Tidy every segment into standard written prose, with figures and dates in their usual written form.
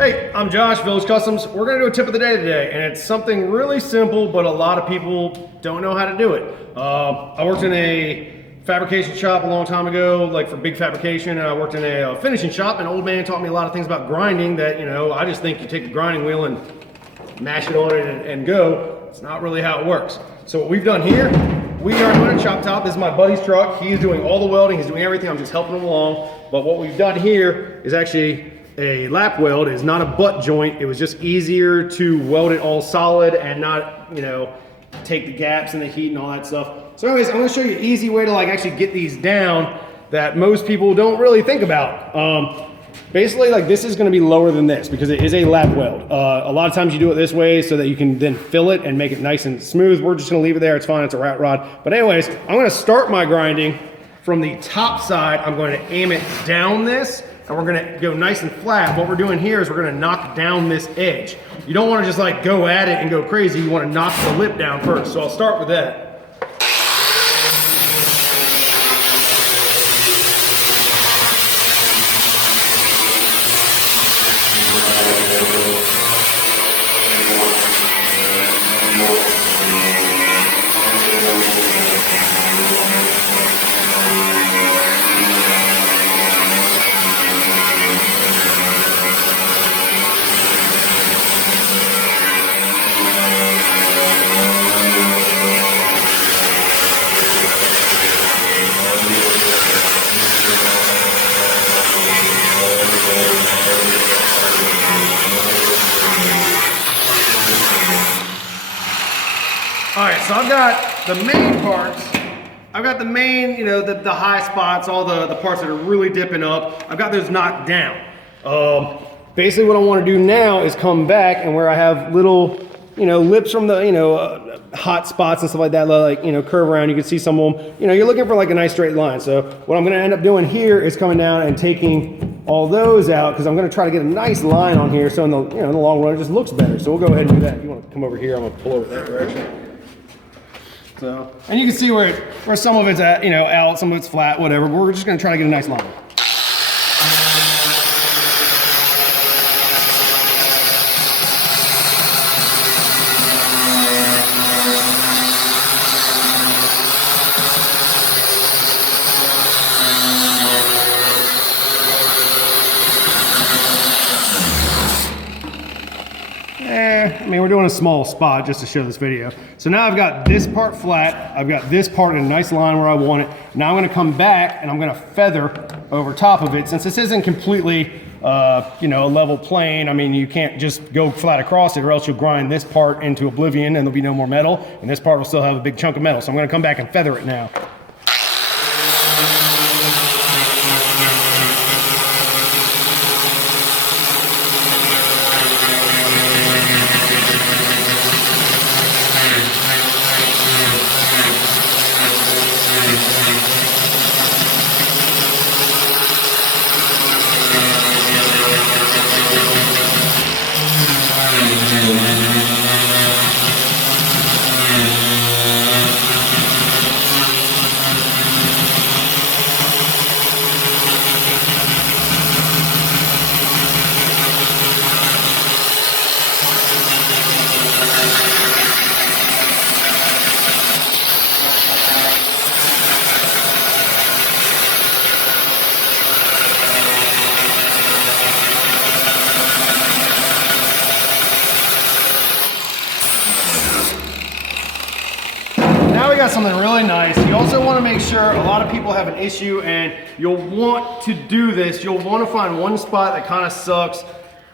Hey, I'm Josh, Village Customs. We're gonna do a tip of the day today, and it's something really simple, but a lot of people don't know how to do it. I worked in a fabrication shop a long time ago, like for big fabrication, and I worked in a finishing shop. An old man taught me a lot of things about grinding that, you know, I just think you take the grinding wheel and mash it on it and go. It's not really how it works. So what we've done here, we are doing a chop top. This is my buddy's truck. He's doing all the welding, he's doing everything. I'm just helping him along. But what we've done here is actually a lap weld. It's not a butt joint. It was just easier to weld it all solid and not, you know, take the gaps in the heat and all that stuff. So anyways, I'm gonna show you an easy way to like actually get these down that most people don't really think about. Basically, like this is gonna be lower than this because it is a lap weld. A lot of times you do it this way so that you can then fill it and make it nice and smooth. We're just gonna leave it there, it's fine, it's a rat rod. But anyways, I'm gonna start my grinding from the top side. I'm going to aim it down this, and we're gonna go nice and flat. What we're doing here is we're gonna knock down this edge. You don't wanna just like go at it and go crazy. You wanna knock the lip down first. So I'll start with that. All right, so I've got the main parts. I've got the main, you know, the high spots, all the parts that are really dipping up. I've got those knocked down. Basically what I want to do now is come back, and where I have little, you know, lips from the, you know, hot spots and stuff like that, like, you know, curve around. You can see some of them, you know, you're looking for like a nice straight line. So what I'm going to end up doing here is coming down and taking all those out, because I'm going to try to get a nice line on here. So in the, you know, in the long run, it just looks better. So we'll go ahead and do that. You want to come over here, I'm going to pull over that direction. So, and you can see where some of it's at, you know, out, some of it's flat, whatever. But we're just going to try to get a nice line. I mean, we're doing a small spot just to show this video. So now I've got this part flat. I've got this part in a nice line where I want it. Now I'm going to come back and I'm going to feather over top of it. Since this isn't completely, you know, a level plane, I mean, you can't just go flat across it, or else you'll grind this part into oblivion and there'll be no more metal. And this part will still have a big chunk of metal. So I'm going to come back and feather it now. Now we got something really nice. You also want to make sure, a lot of people have an issue, and you'll want to do this. You'll want to find one spot that kind of sucks,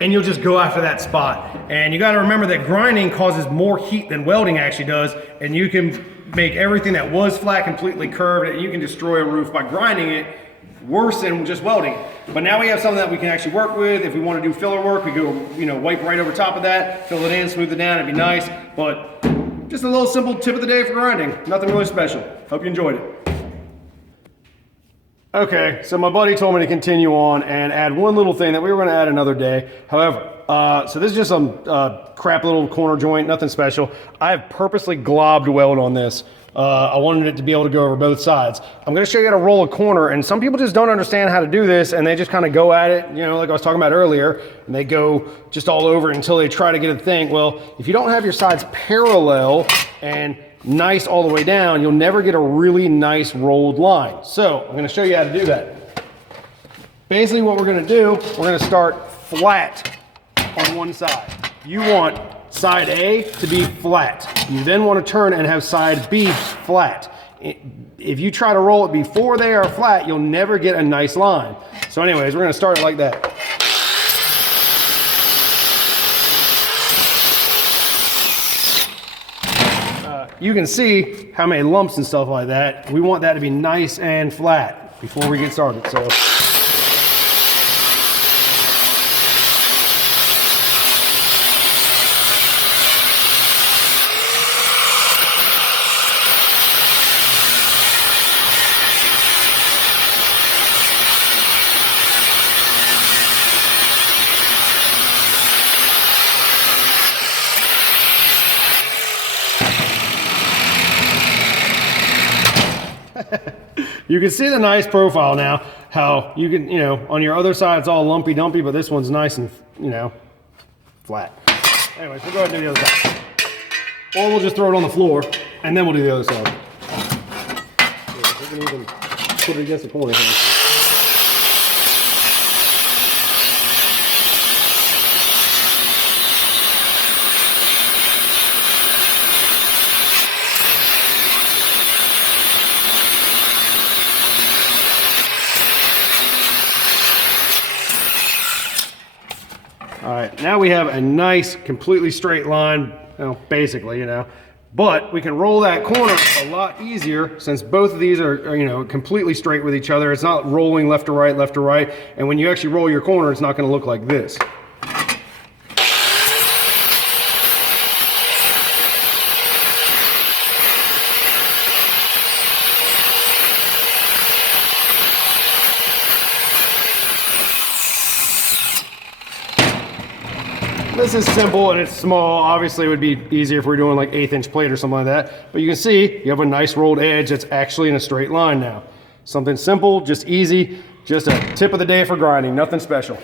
and you'll just go after that spot. And you got to remember that grinding causes more heat than welding actually does, and you can make everything that was flat completely curved, and you can destroy a roof by grinding it worse than just welding. But now we have something that we can actually work with. If we want to do filler work, we go, you know, wipe right over top of that, fill it in, smooth it down, it'd be nice. But just a little simple tip of the day for grinding. Nothing really special. Hope you enjoyed it. Okay, so my buddy told me to continue on and add one little thing that we were going to add another day. However, so this is just some crap little corner joint, nothing special. I have purposely globbed weld on this. I wanted it to be able to go over both sides. I'm going to show you how to roll a corner, and some people just don't understand how to do this, and they just kind of go at it, you know, like I was talking about earlier, and they go just all over until they try to get a thing. Well, if you don't have your sides parallel and nice all the way down, you'll never get a really nice rolled line. So I'm going to show you how to do that. Basically what we're going to do, we're going to start flat on one side. You want side A to be flat. You then want to turn and have side B flat. If you try to roll it before they are flat, you'll never get a nice line. So anyways, we're going to start it like that. You can see how many lumps and stuff like that. We want that to be nice and flat before we get started. So you can see the nice profile now, how you can, you know, on your other side it's all lumpy dumpy, but this one's nice and, you know, flat. Anyways, we'll go ahead and do the other side. Or we'll just throw it on the floor and then we'll do the other side. Yeah, we can even put it against the corner here. All right, now we have a nice, completely straight line, well, basically, you know, but we can roll that corner a lot easier since both of these are, you know, completely straight with each other. It's not rolling left to right, and when you actually roll your corner, it's not gonna look like this. This is simple and it's small. Obviously it would be easier if we were doing like 1/8 inch plate or something like that. But you can see you have a nice rolled edge that's actually in a straight line now. Something simple, just easy, just a tip of the day for grinding, nothing special.